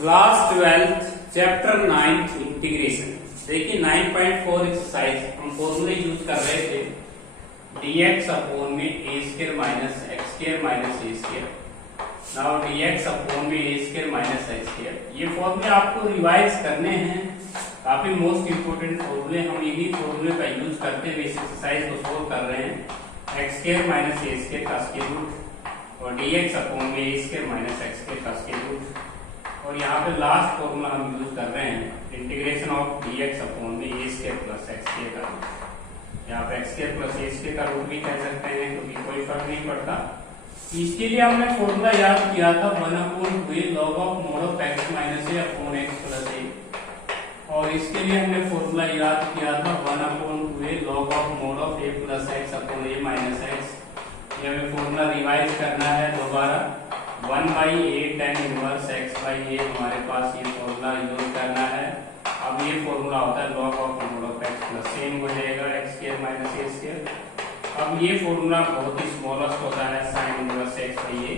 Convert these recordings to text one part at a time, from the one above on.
Class 12 chapter 9 integration. देखिए 9.4 exercise हम फॉर्मूले यूज कर रहे थे dx अपॉन में a square minus x square minus a square. Now dx upon में a square minus x square. ये फॉर्मूले आपको रिवाइज करने हैं, काफी मोस्ट इंपोर्टेंट फॉर्मूले। हम इन्हीं फॉर्मूले का यूज करते हुए इस एक्सरसाइज को सोल्व कर रहे हैं। x square minus a square का स्क्वायर रूट और dx अपॉन में a square minus x square का स्क्वायर रूट। और यहाँ पे लास्ट फॉर्मूला हम यूज कर रहे हैं इंटीग्रेशन ऑफ dx अपॉन में a square plus x square का रूट। यहाँ पे x square plus a square का रूट भी कह सकते हैं, क्योंकि कोई फर्क नहीं पड़ता। इसके लिए हमने फॉर्मूला याद किया था 1/2 log of mode of x minus a upon x plus a। और इसके लिए हमने फॉर्मूला याद किया था 1/2 log of mode of a plus x upon a minus x। ये हमें फॉर्मूला रिवाइज करना है दोबारा। 1/a tan inverse x by a हमारे पास ये फॉर्मूला यूज करना है। अब ये फॉर्मूला होता है log of mode of x plus same हो जाएगा x square minus a square. अब ये फॉर्मूला बहुत ही स्मॉलेस्ट होता है sin inverse x by a,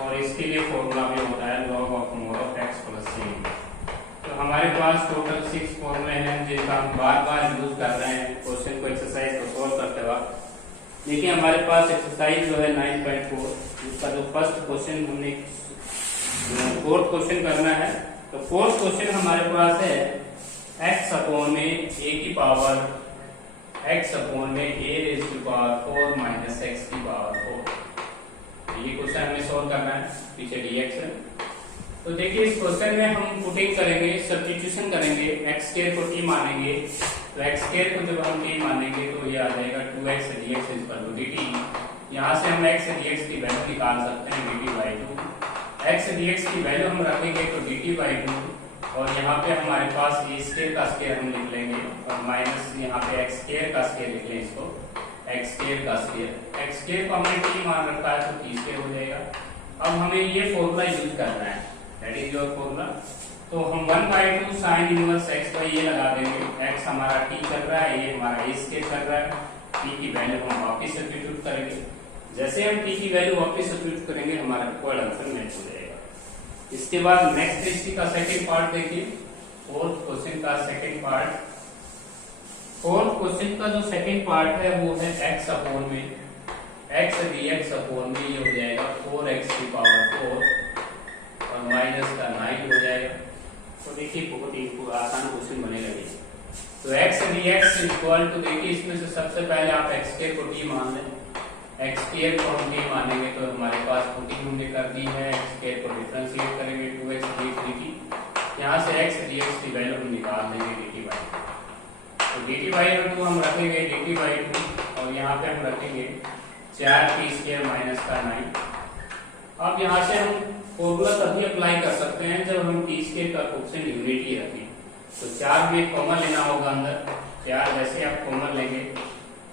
और इसके लिए फॉर्मूला भी होता है log of mode of x plus same. तो हमारे पास टोटल 6 फॉर्मूले हैं जिनका हम बार बार यूज कर रहे हैं क्वेश्चन को, एक्सरसाइज को सोल्व करते वक्त। देखिए हमारे पास एक्सरसाइज जो है 9.4, इसका जो फर्स्ट क्वेश्चन हमने फोर्थ क्वेश्चन करना है। तो फोर्थ क्वेश्चन हमारे पास है x अपॉन में a की पावर x अपॉन में a raise to power 4 minus x की पावर 4। ये क्वेश्चन हमें सोल्व करना है, पीछे dx है। तो देखिए इस क्वेश्चन में हम पुटिंग करेंगे, सब्स्टिट्यूशन करेंगे, x स्क्वायर को t मानेंगे। तो x स्क्वायर को जब हम t मानेंगे तो ये आ जाएगा 2x dx equal to dt। यहाँ से हम x dx की वैल्यू निकाल सकते हैं dt बाई 2। x dx की वैल्यू हम रखेंगे तो dt बाई 2, और यहाँ पे हमारे पास a स्क्वायर का स्क्वायर हम लिख लेंगे, और माइनस यहाँ पे x स्क्वायर का स्क्वायर लिख लें इसको, x स्क्वायर का स्क्वायर। x स्क्वायर को हमने t मान रखा है तो t स्क्वायर हो जाएगा। अब हमें ये फॉर्मूला यूज करना है, दैट इज योर फॉर्मूला। तो हम 1/2 sin inverse x by a लगा देंगे। x हमारा t चल रहा है, ये हमारा a स्क्वायर चल रहा है। t की वैल्यू हम वापस सब्स्टिट्यूट करेंगे। जैसे हम t की वैल्यू वापस सब्स्टिट्यूट करेंगे हमारा इक्वल आंसर मैच हो जाएगा। इसके बाद नेक्स्ट इसकी का सेकंड पार्ट देखिए, फोर्थ क्वेश्चन का सेकंड पार्ट। फोर्थ क्वेश्चन का जो सेकंड पार्ट है वो है x अपॉन में x dx अपॉन में ये हो जाएगा 4x की पावर 4 और माइनस का 9 हो जाएगा। तो देखिए बहुत ही आसान क्वेश्चन बनेगा ये। तो x dx इक्वल टू, देखिए इसमें से सबसे पहले आप x स्क्वायर को t मान लें। x स्क्वायर को हम t मानेंगे तो हमारे पास पुटिंग हमने कर दी है। x स्क्वायर को डिफरेंशिएट करेंगे 2x dx dt। यहाँ से x dx की वैल्यू हम निकाल देंगे dt बाई 2। तो dt बाई 2 हम रखेंगे dt बाई 2, और यहाँ पे हम रखेंगे 4t स्क्वायर माइनस का 9। अब यहाँ से हम फॉर्मूला तभी अप्लाई कर सकते हैं जब हम टी स्क्वायर का कोएफिशिएंट यूनिट ही रखें। तो 4 में कॉमन लेना होगा अंदर, 4 जैसे आप कॉमन लेंगे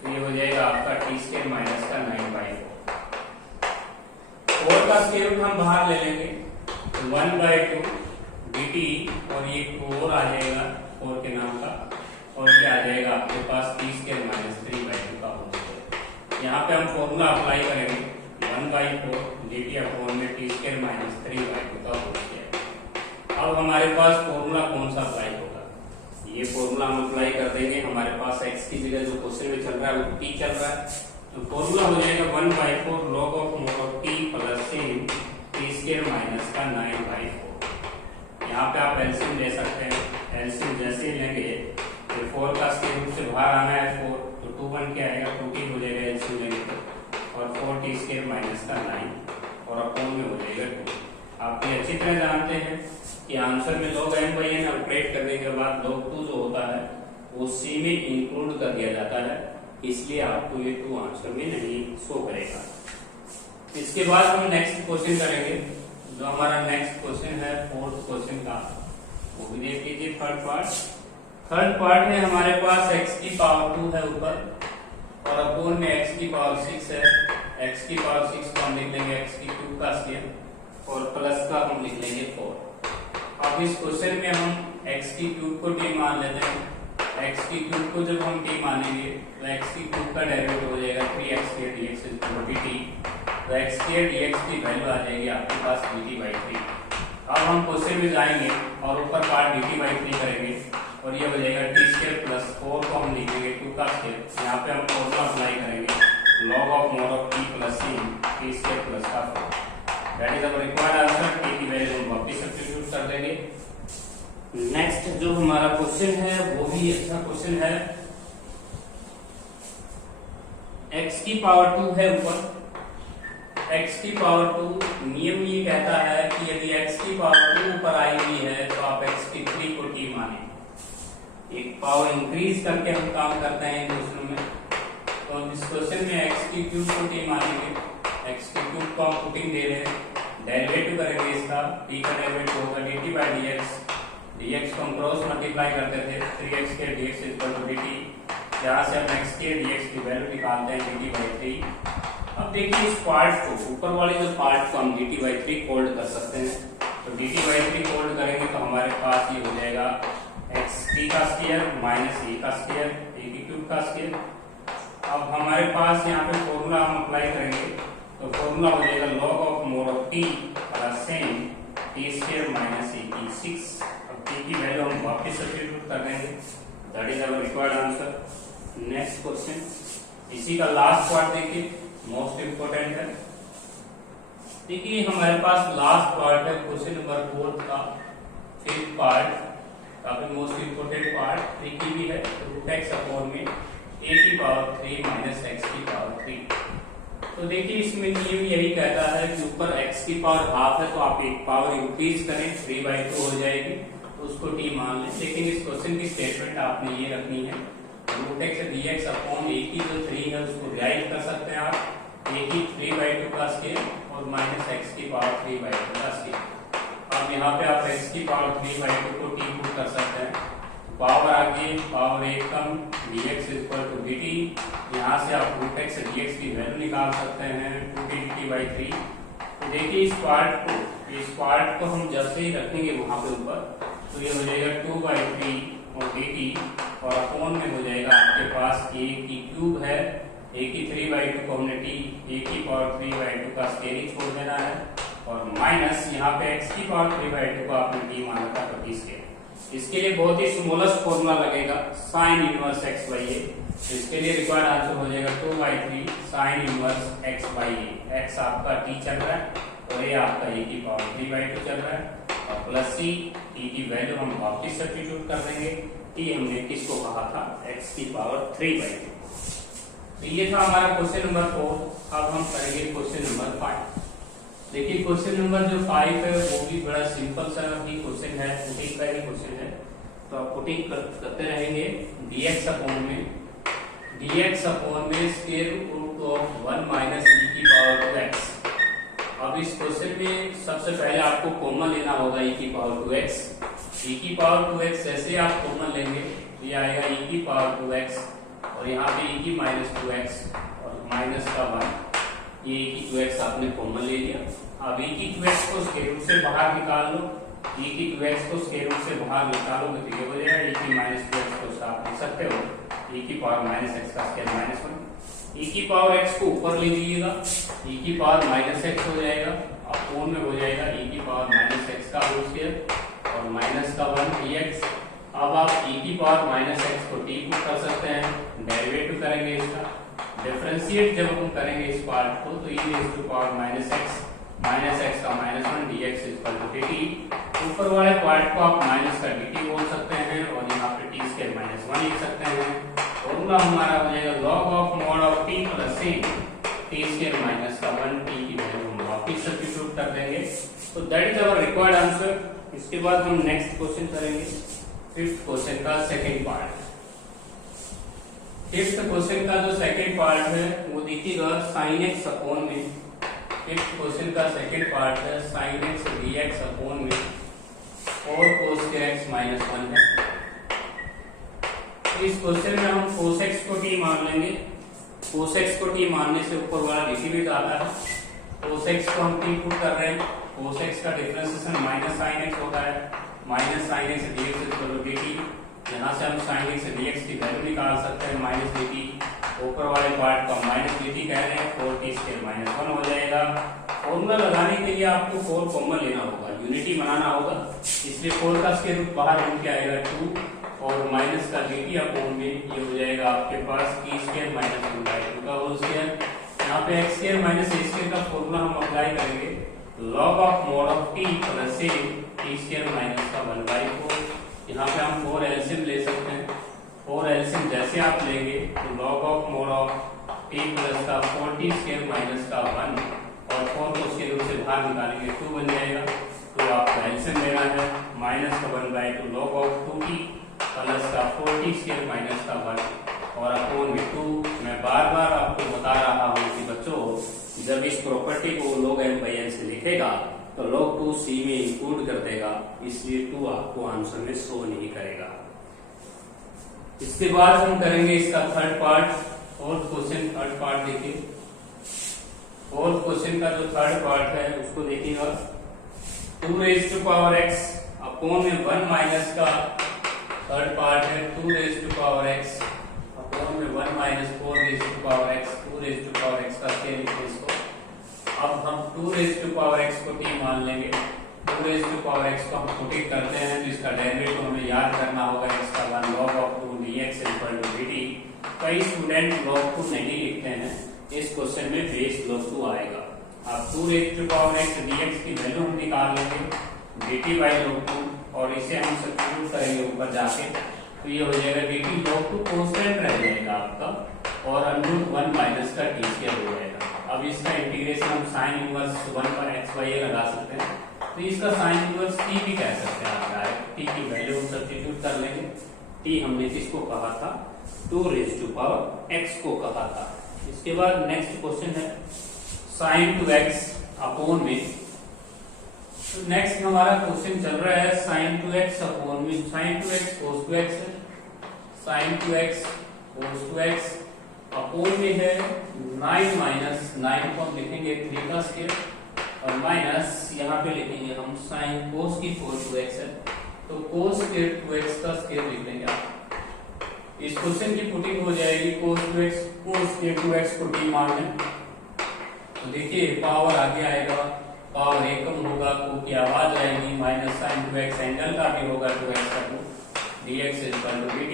तो ये हो जाएगा आपका टी स्क्वायर माइनस का 9/4। 4 का स्क्वायर रूट हम बाहर ले लेंगे, 1/2 dt, और ये 4 आ जाएगा 4 के नाम का, और ये आ जाएगा आपके पास टी स्क्वायर माइनस 3/2 का होल स्क्वायर। यहाँ पे हम फॉर्मूला अप्लाई करेंगे 1/4 dt अपॉन में टी स्क्वायर माइनस 3/2 का होल स्क्वायर। अब हमारे पास फॉर्मूला कौन सा अप्लाई होगा? ये फॉर्मूला हम अप्लाई कर देंगे। हमारे पास x की जगह जो क्वेश्चन में चल रहा है वो t चल रहा है, तो फॉर्मूला हो जाएगा 1/4 log of mode of t plus same T square minus का 9/4। यहाँ पे आप एलसीएम ले सकते हैं। एलसीएम जैसे ही लेंगे तो 4 का स्क्वायर रूट से बाहर आना है 4, तो 2 बन के आएगा, 2t हो जाएगा एलसीएम लेंगे तो, और 4t स्क्वायर माइनस का 9 और अपॉन में हो जाएगा 2। आप ये अच्छी तरह जानते हैं कि आंसर में log m by n operate करने के बाद log 2 जो होता है वो c में इंक्लूड कर दिया जाता है, इसलिए आपको ये 2 आंसर में नहीं शो करेगा। इसके बाद हम नेक्स्ट क्वेश्चन करेंगे। जो हमारा नेक्स्ट क्वेश्चन है फोर्थ क्वेश्चन का, वो भी देख लीजिए थर्ड पार्ट। थर्ड पार्ट में हमारे पास x की पावर 2 है ऊपर, और अपॉन में x की पावर 6 है। x की पावर 6 को हम लिख लेंगे x की 2 का स्क्वायर, और प्लस का हम लिख लेंगे 4। अब इस क्वेश्चन में हम x की क्यूब को t मान लेते हैं। x की क्यूब को जब हम t मानेंगे तो x की क्यूब का डेरिवेटिव हो जाएगा 3x square dx equal to dt। तो x स्क्वायर dx की वैल्यू आ जाएगी आपके पास dt बाई 3। अब हम क्वेश्चन में जाएंगे और ऊपर पार्ट dt/3 करेंगे और ये हो जाएगा t² प्लस 4 को हम लिखेंगे 2 का स्क्वायर। यहाँ पे हम फॉर्मूला अप्लाई करेंगे log of mode of t plus t² plus का 4। That is our required answer. t की वैल्यू हम वापस सब्स्टिट्यूट कर देंगे। नेक्स्ट जो हमारा क्वेश्चन है वो भी अच्छा क्वेश्चन है। x की पावर 2 है ऊपर, x की पावर 2 नियम ये कहता है कि यदि x की पावर 2 ऊपर आई हुई है तो आप x की 3 को t माने। एक पावर इंक्रीज करके हम काम करते हैं क्वेश्चन में, तो इस क्वेश्चन में x की क्यूब को t मानेंगे। x की क्यूब को हम पुटिंग दे रहे हैं, डेरिवेटिव करेंगे इसका, t का डेरिवेटिव होगा dt/dx। dx को हम क्रॉस मल्टीप्लाई करते थे 3x के dx dt, जहां से हम x के dx की वैल्यू निकालते हैं dt/3। अब देखिए इस पार्ट को, ऊपर वाले जो पार्ट को हम dt/3 फोल्ड कर सकते हैं, तो dt/3 फोल्ड करेंगे तो हमारे पास ये हो जाएगा xt का स्क्वायर माइनस a का स्क्वायर, a की क्यूब का स्क्वायर। अब हमारे पास यहाँ पे फॉर्मूला हम अप्लाई करेंगे, तो फॉर्मूला हो जाएगा log of mode of t plus t² minus a की 6। अब t की वैल्यू हम वापस सब्स्टिट्यूट कर देंगे। That is our required answer. Next question, इसी का लास्ट पार्ट देखिए, मोस्ट इंपोर्टेंट है। देखिए हमारे पास लास्ट पार्ट है क्वेश्चन नंबर 4 का, फिफ्थ पार्ट, काफी मोस्ट इंपोर्टेंट पार्ट, ट्रिकी भी है। √x अपॉन में a की पावर 3 माइनस x की पावर 3। तो देखिए इसमें नियम यही कहता है कि ऊपर x की पावर हाफ है तो आप एक पावर इंक्रीज करें, 3/2 हो जाएगी, तो उसको t मान लें। लेकिन इस क्वेश्चन की स्टेटमेंट आपने ये रखनी है, √x dx अपॉन a की जो 3 है उसको डिवाइड कर सकते हैं आप, a की 3/2 का स्क्वायर और माइनस x की पावर 3/2 का स्क्वायर। अब यहाँ पे आप x की पावर 3/2 को t पुट कर सकते हैं, पावर आगे पावर 1 कम, dx dt। यहाँ से आप √x dx की वैल्यू निकाल सकते हैं 2t dt/3। तो देखिए इस पार्ट को हम जब से ही रखेंगे वहां पे ऊपर, तो ये हो जाएगा 2/3 और dt, और अपॉन में हो जाएगा आपके पास a की क्यूब है, a की 3/2 को हमने a की पावर 3/2 का स्क्वायर ही छोड़ देना है, और माइनस यहाँ पे x की पावर 3/2 को आपने t माना था तो t स्क्वायर। इसके लिए बहुत ही स्मॉलेस्ट फॉर्मूला लगेगा sin इनवर्स x/a। इसके लिए रिक्वायर्ड आंसर हो जाएगा 2/3 sin इनवर्स x/a। x आपका t चल रहा है और a आपका a की पावर 3/2 चल रहा है, और प्लस c, t की वैल्यू हम वापस सब्स्टिट्यूट कर देंगे। t हमने किसको कहा था, x की पावर 3/2। तो ये था हमारा क्वेश्चन नंबर 4। अब हम करेंगे क्वेश्चन नंबर 5। देखिए क्वेश्चन नंबर जो 5 है वो भी बड़ा सिंपल सा ही क्वेश्चन है, पुटिंग का ही क्वेश्चन है। तो आप पुटिंग करते रहेंगे, dx अपॉन में square root of 1 minus e की पावर 2x। अब इस क्वेश्चन में सबसे पहले आपको कॉमन लेना होगा e की पावर 2x। e की पावर 2x जैसे आप कॉमन लेंगे तो ये आएगा e की पावर 2x, और यहाँ पे e की माइनस 2x और माइनस का 1, ये e की 2x आपने कॉमन ले लिया। अब e की 2x को स्क्वायर रूट से बाहर निकाल लो, e की 2x को स्क्वायर रूट से बाहर निकालोगे तो ये हो जाएगा e की माइनस 2x को आप लिख सकते हो e की पावर माइनस x का स्क्वायर माइनस 1। e की पावर x को ऊपर ले लीजिएगा, e की पावर माइनस x हो जाएगा, अपॉन में हो जाएगा e की पावर माइनस x का होल स्क्वायर और माइनस का 1 dx। अब आप e की पावर माइनस x को t पुट कर सकते हैं, डेरिवेटिव करेंगे इसका, डिफरेंशिएट जब हम करेंगे इस पार्ट को तो e raise to power minus x का minus 1 dx equal to dt। ऊपर वाले पार्ट को आप माइनस का dt बोल सकते हैं और यहाँ पे t स्क्वायर माइनस 1 लिख सकते हैं। फॉर्मूला हमारा हो जाएगा log of mode of t plus t square minus का 1, t की वैल्यू हम वापस सब्स्टिट्यूट कर देंगे। तो that is our required answer. इसके बाद हम नेक्स्ट क्वेश्चन करेंगे, फिफ्थ क्वेश्चन का सेकंड पार्ट। फिफ्थ क्वेश्चन का जो सेकंड पार्ट है वो देखिएगा sin x अपॉन में, फिफ्थ क्वेश्चन का सेकंड पार्ट है sin x dx अपॉन में 4 cos x माइनस 1 है। तो इस क्वेश्चन में हम cos x को t मान लेंगे, cos x को t मानने से ऊपर वाला dt भी आता है। cos x को हम t पुट कर रहे हैं, cos x का डिफरेंशिएशन माइनस sin x होता है, minus sin x dx equal to dt। यहाँ से हम sin x dx की वैल्यू निकाल सकते हैं माइनस dt, ऊपर वाले पार्ट को माइनस dt कह रहे हैं, 4t स्क्वायर माइनस 1 हो जाएगा, फॉर्मूला लगाने के लिए आपको 4 कॉमन लेना होगा, यूनिटी बनाना होगा, इसलिए 4 का स्क्वायर रूट बाहर बन के आएगा 2 और माइनस का dt अपॉन में ये हो जाएगा आपके पास t स्क्वायर माइनस 1/2 का होल स्क्वायर। यहाँ पे x square minus a square का फॉर्मूला हम अप्लाई करेंगे, log of mode of t plus a t square minus का 1/4। यहाँ पे हम 4 एलसीएम ले सकते हैं, 4 एलसीएम जैसे आप लेंगे तो log of mode of t plus का 4t स्क्वायर माइनस का 1 और 4 को स्क्वायर रूट से बाहर निकालेंगे 2 बन जाएगा। तो आपको एलसीएम लेना है माइनस का 1/2 log ऑफ 2t प्लस का 4t स्क्वायर माइनस का 1 और अपॉन में 2। मैं बार बार आपको बता रहा हूँ कि बच्चों जब इस प्रॉपर्टी को log n by n से लिखेगा तो log 2 c में इंक्लूड कर देगा, इसलिए 2 आपको आंसर में शो नहीं करेगा। इसके बाद हम करेंगे इसका third part, fourth question third part देखिए। फोर्थ क्वेश्चन का जो थर्ड पार्ट है उसको देखिएगा, 2 raise to power x upon में 1 माइनस का थर्ड पार्ट है 2 raise to power x upon में 1 minus 4 raise to power x, 2 raise to power x का स्क्वायर लिखें इसको। अब हम 2 रेज़ टू पावर x को t मान लेंगे, 2 रेज़ टू पावर x को हम पुटिंग करते हैं तो इसका डेरिवेटिव हमें याद करना होगा, x का 1 log of 2 dx equal to dt। कई स्टूडेंट log 2 नहीं लिखते हैं, इस क्वेश्चन में बेस log 2 आएगा। अब 2 raise to power x dx की वैल्यू हम निकाल लेंगे dt बाई log 2 और इसे हम सब्स्टिट्यूट करेंगे ऊपर जाके तो ये हो जाएगा dt log 2 कांस्टेंट रह जाएगा आपका और अंडर 1 माइनस का t स्क्वायर हो जाएगा। अब इसका इंटीग्रेशन हम साइन इनवर्स 1 पर x by a लगा सकते हैं, तो इसका साइन इनवर्स t भी कह सकते हैं आप, डायरेक्ट t की वैल्यू हम सब्स्टिट्यूट कर लेंगे। t हमने किसको कहा था, 2 रेज़ टू पावर x को कहा था। इसके बाद नेक्स्ट क्वेश्चन है साइन टू x अपॉन में, तो नेक्स्ट हमारा क्वेश्चन चल रहा है साइन टू x अपॉन में, sine two x cos two x है, sine two x cos two x upon में है 9 माइनस 9 को हम लिखेंगे 3 का स्क्वायर और माइनस यहाँ पे लिखेंगे हम साइन कोस की 4 टू x है तो कोस के 2x का स्क्वायर लिख देंगे आप। इस क्वेश्चन की पुटिंग हो जाएगी कोस के 2x को t मान लें तो देखिए पावर आगे आएगा, पावर एक कम होगा को की आवाज आएगी, माइनस साइन 2x एंगल का भी होगा 2x का 2 dx equal to dt।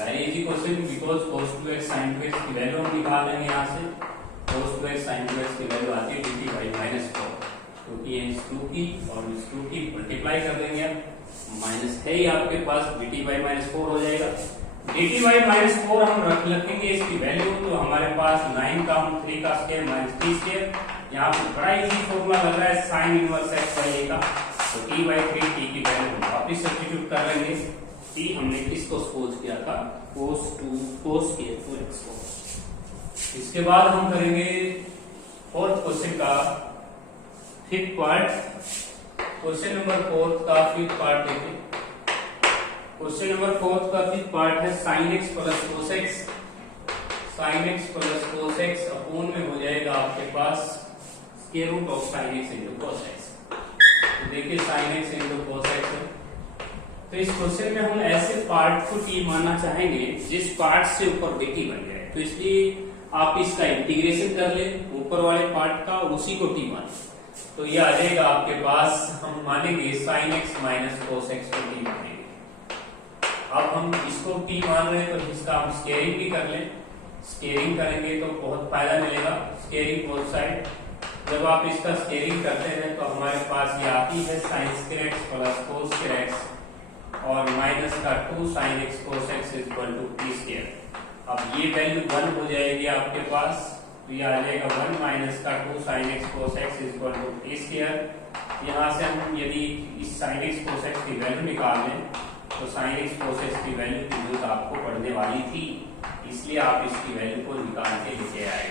Very easy question because cos 2x sin 2x की वैल्यू हम निकाल लेंगे यहाँ से, cos 2x sin 2x की वैल्यू आती है dt बाई माइनस 4 क्योंकि ये इस 2 की और इस 2 की मल्टीप्लाई कर देंगे आप, माइनस है ही आपके पास dt बाई माइनस 4 हो जाएगा। dt बाई माइनस 4 हम रखेंगे इसकी वैल्यू तो हमारे पास 9 का हम 3 का स्क्वायर माइनस t स्क्वायर, यहाँ पे बड़ा इजी फॉर्मूला लग रहा है sine inverse x by a का, तो t बाई 3 t की वैल्यू हम वापिस सब्स्टिट्यूट कर लेंगे। t हमने किसको सपोज किया था, cos के 2x को। इसके बाद हम करेंगे फोर्थ क्वेश्चन का फिफ्थ पार्ट, क्वेश्चन नंबर 4 का फिफ्थ पार्ट देखिए। क्वेश्चन नंबर 4 का फिफ्थ पार्ट है sin x plus cos x, sin x plus cos x upon में हो जाएगा आपके पास square root of sin x into cos x। तो देखिए sin x into cos x है, तो इस क्वेश्चन में हम ऐसे पार्ट को t मानना चाहेंगे जिस पार्ट से ऊपर dt बन जाए, तो इसलिए आप इसका इंटीग्रेशन कर ले ऊपर वाले पार्ट का और उसी को t मान, तो ये आ जाएगा आपके पास, हम मानेंगे sin x minus cos x को t मानेंगे। अब हम इसको t मान रहे हैं तो इसका हम स्केयरिंग भी कर लें, स्केयरिंग करेंगे तो बहुत फायदा मिलेगा, स्केयरिंग बोथ साइड। जब आप इसका स्केयरिंग करते हैं तो हमारे पास ये आती है sin square x plus cos square x और माइनस का 2 sin x cos x equal to t square. अब ये वैल्यू 1 हो जाएगी आपके पास, तो ये आ जाएगा 1 माइनस का 2 sin x cos x equal to t square. यहाँ से हम यदि इस sin x cos x की वैल्यू निकाल लें तो sin x cos x की वैल्यू की जरूरत आपको पढ़ने वाली थी, इसलिए आप इसकी वैल्यू को निकाल के लेके आए।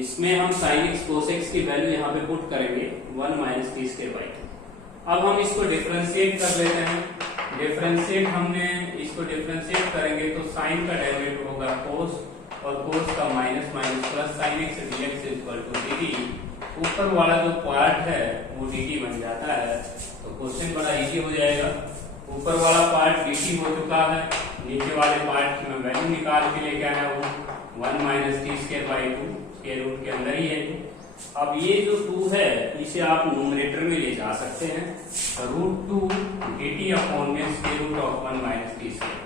इसमें हम sin x cos x की वैल्यू यहाँ पे पुट करेंगे 1 माइनस t स्क्वायर बाई 2। अब हम इसको डिफरेंशिएट कर लेते हैं, डिफरेंशिएट हमने इसको डिफरेंशिएट करेंगे तो साइन का डेरिवेटिव होगा cos और cos का minus minus plus sin x dx equal to dt। ऊपर वाला जो पार्ट है वो dt बन जाता है, तो क्वेश्चन बड़ा इजी हो जाएगा। ऊपर वाला पार्ट dt हो चुका है, नीचे वाले पार्ट की मैं वैल्यू निकाल के लेके आया हूँ 1 minus t square by 2, square root के अंदर ही है, अब ये जो 2 है इसे आप न्यूमरेटर में ले जा सकते हैं, √2 dt अपॉन में square root of 1 minus t square.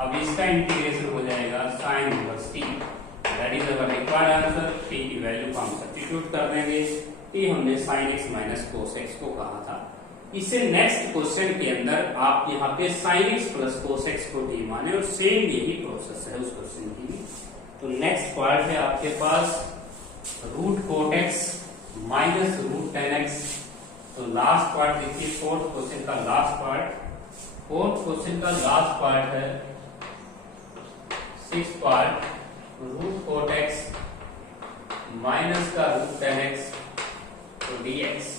अब इसका इंटीग्रेशन हो जाएगा sine inverse t, that is our required answer. T की वैल्यू को हम सब्स्टिट्यूट कर देंगे, टी हमने sin x minus cos x को कहा था। इससे नेक्स्ट क्वेश्चन के अंदर आप यहाँ पे sin x plus cos x को टी माने और सेम यही प्रोसेस है उस क्वेश्चन की। तो नेक्स्ट पार्ट है आपके पास root cot x minus root tan x. तो लास्ट पार्ट देखिए, फोर्थ क्वेश्चन का लास्ट पार्ट, फोर्थ क्वेश्चन का लास्ट पार्ट है 6th part, root cot x minus का रूट टेन एक्स तो dx।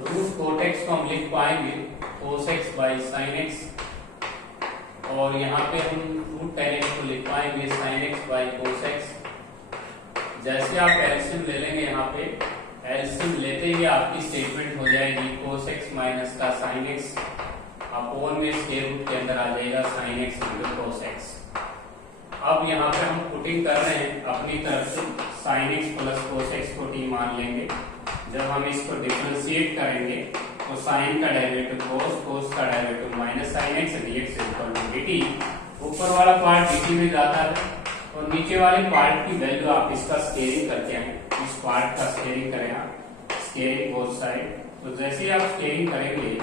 रूट कोट एक्स को हम लिख पाएंगे cos x by sine x, और यहाँ पे हम रूट टेन एक्स को लिख पाएंगे sine x by cos x. जैसे आप एलसीएम ले लेंगे, यहाँ पे एलसीएम लेते ही आपकी स्टेटमेंट हो जाएगी कोस एक्स माइनस का साइन एक्स अपॉन में स्क्वायर रूट के अंदर आ जाएगा sine x into cos x. अब यहाँ पे हम पुटिंग कर रहे हैं अपनी तरफ से, sine x plus cos x को टी मान लेंगे। जब हम इसको डिफरेंशिएट करेंगे तो साइन का डेरिवेटिव कोस, कोस का derivative minus sine X, dx equal to dt। ऊपर वाला पार्ट dt में जाता है और नीचे वाले पार्ट की वैल्यू आप इसका स्केलिंग करके हैं, इस पार्ट का स्केलिंग करें आप, स्केलिंग बोथ साइड। तो जैसे ही आप स्केलिंग करेंगे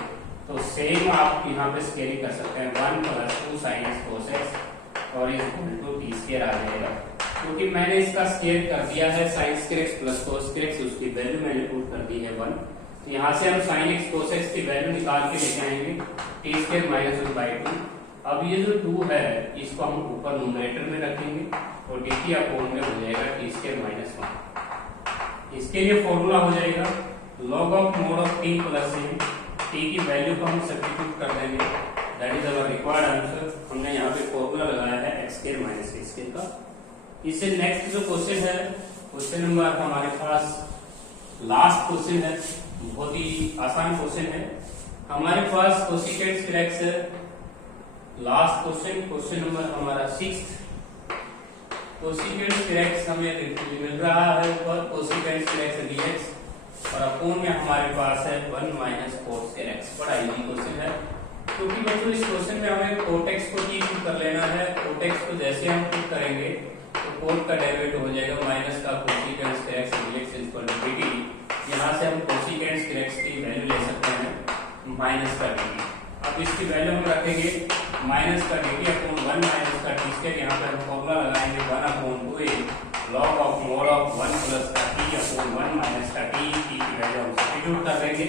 तो सेम आप यहाँ पे स्केलिंग कर सकते हैं 1 plus 2 sine x cos x और इक्वल टू टी स्क्वायर आ जाएगा। क्योंकि मैंने इसका स्केल कर दिया है sine square x plus cos square x, उसकी वैल्यू मैंने पुट कर दी है 1। तो यहाँ से हम साइन एक्स कोस एक्स की वैल्यू निकाल के लेके आएंगे टी स्क्वायर माइनस 1/2। अब ये जो 2 है इसको हम ऊपर न्यूमरेटर में रखेंगे और dt अपॉन में हो जाएगा टी स्क्वायर माइनस 1। इसके लिए फॉर्मूला हो जाएगा log of mode of t plus m, t की वैल्यू को हम सब्स्टिट्यूट कर देंगे, that is our required answer. हमने यहाँ पे फॉर्मूला लगाया है x square minus a square का। इससे नेक्स्ट जो क्वेश्चन है, क्वेश्चन नंबर हमारे पास लास्ट क्वेश्चन है, बहुत ही आसान क्वेश्चन है। हमारे पास कोसिकेंट स्क्वायर एक्स है, लास्ट क्वेश्चन, क्वेश्चन नंबर हमारा 6th। कोसिकेंट स्क्वायर एक्स हमें मिल रहा है पर कोसिकेंट स्क्वायर एक्स dx और अपोन में हमारे पास है 1 माइनस cos स्क्वायर एक्स। बड़ा इजी क्वेश्चन है, क्योंकि बच्चों इस क्वेश्चन में हमें cot x को ही कर लेना है। cot x को जैसे हम पुट करेंगे तो cot का डेरिवेटिव हो जाएगा माइनस का cosecant square X dx equal to dt। यहाँ से हम कोसिकेंट स्क्वायर एक्स की वैल्यू ले सकते हैं माइनस का dt। अब इसकी वैल्यू हम रखेंगे माइनस का dt अपॉन 1 माइनस का टी स्क्वायर। यहाँ पर हम फॉर्मूला लगाएंगे 1 upon 2a log of mode of 1 plus का t अपॉन 1 माइनस का t की वैल्यू हम सब्स्टिट्यूट कर देंगे।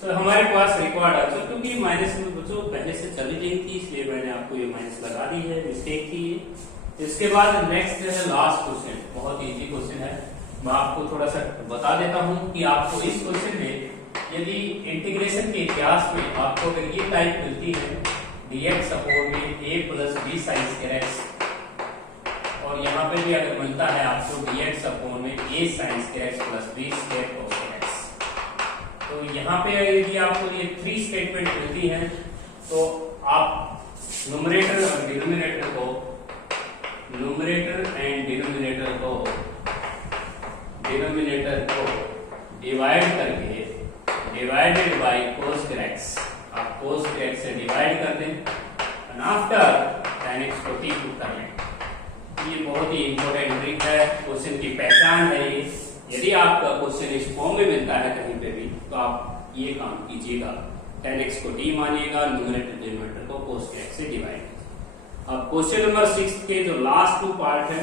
तो हमारे पास रिक्वायर्ड आंसर, क्योंकि माइनस में बच्चों पहले से चली गई थी इसलिए मैंने आपको ये माइनस लगा दी है, मिस्टेक थी ये। इसके बाद नेक्स्ट है लास्ट क्वेश्चन, बहुत इजी क्वेश्चन है। मैं आपको थोड़ा सा बता देता हूँ कि आपको इस क्वेश्चन में यदि इंटीग्रेशन के इतिहास में आपको अगर ये टाइप मिलती है dx अपॉन में a plus b sine square x, और यहाँ पे भी अगर मिलता है आपको dx अपॉन में a sine square x plus b square cos x, तो यहाँ पे यदि आपको ये 3 स्टेटमेंट मिलती है तो आप न्यूमरेटर और डिनोमिनेटर को डिवाइड करके divided by cos square x, आप cos स्क्वायर x से डिवाइड कर दें एंड आफ्टर tan x को t पुट कर लें। ये बहुत ही इंपॉर्टेंट ट्रिक है, क्वेश्चन की पहचान है ये। यदि आपका क्वेश्चन इस फॉर्म में मिलता है कहीं पे भी तो आप ये काम कीजिएगा, tan x को t मानिएगा, न्यूमरेटर डिनोमिनेटर को cos स्क्वायर x से डिवाइड कीजिए। अब क्वेश्चन नंबर 6 के जो लास्ट 2 पार्ट है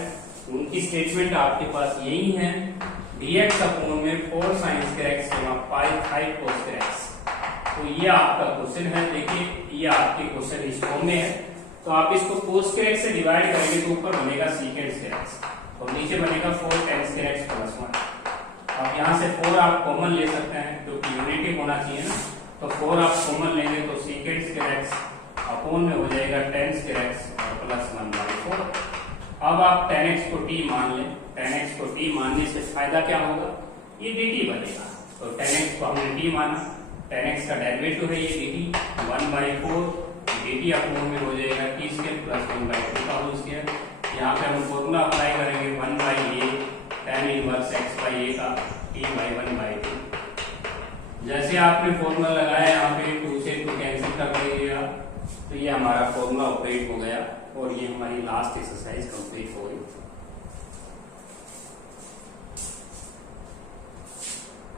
उनकी स्टेटमेंट आपके पास यही है, dx अपॉन में 4 sin square x 5 cos square x। तो ये आपका क्वेश्चन है। देखिए ये आपके क्वेश्चन इस फॉर्म में है, तो आप इसको cos स्क्वायर x से डिवाइड करेंगे तो ऊपर बनेगा secant स्क्वायर x और नीचे बनेगा 4 tan स्क्वायर x प्लस 1। अब यहाँ से 4 आप कॉमन ले सकते हैं क्योंकि यूनिटी होना चाहिए ना, तो 4 आप कॉमन लेंगे तो secant स्क्वायर x अपॉन में हो जाएगा tan स्क्वायर x और प्लस 1/4। अब आप tan x को t मान लें, tan x को t मानने से फायदा क्या होगा, ये dt बनेगा। तो tan x को हमने t माना, tan x का डेरिवेटिव है ये dt 1/4 dt अपॉन में हो जाएगा t स्क्वायर प्लस 1/2 का होल स्क्वायर। यहाँ पे हम फॉर्मूला अप्लाई करेंगे 1/a tan inverse x by a का t बाई 1/2। जैसे आपने फॉर्मूला लगाया यहाँ पे 2 से 2 कैंसिल कर दीजिएगा, तो ये हमारा फॉर्मूला ऑपरेट हो गया और ये हमारी लास्ट एक्सरसाइज कंप्लीट हो गई।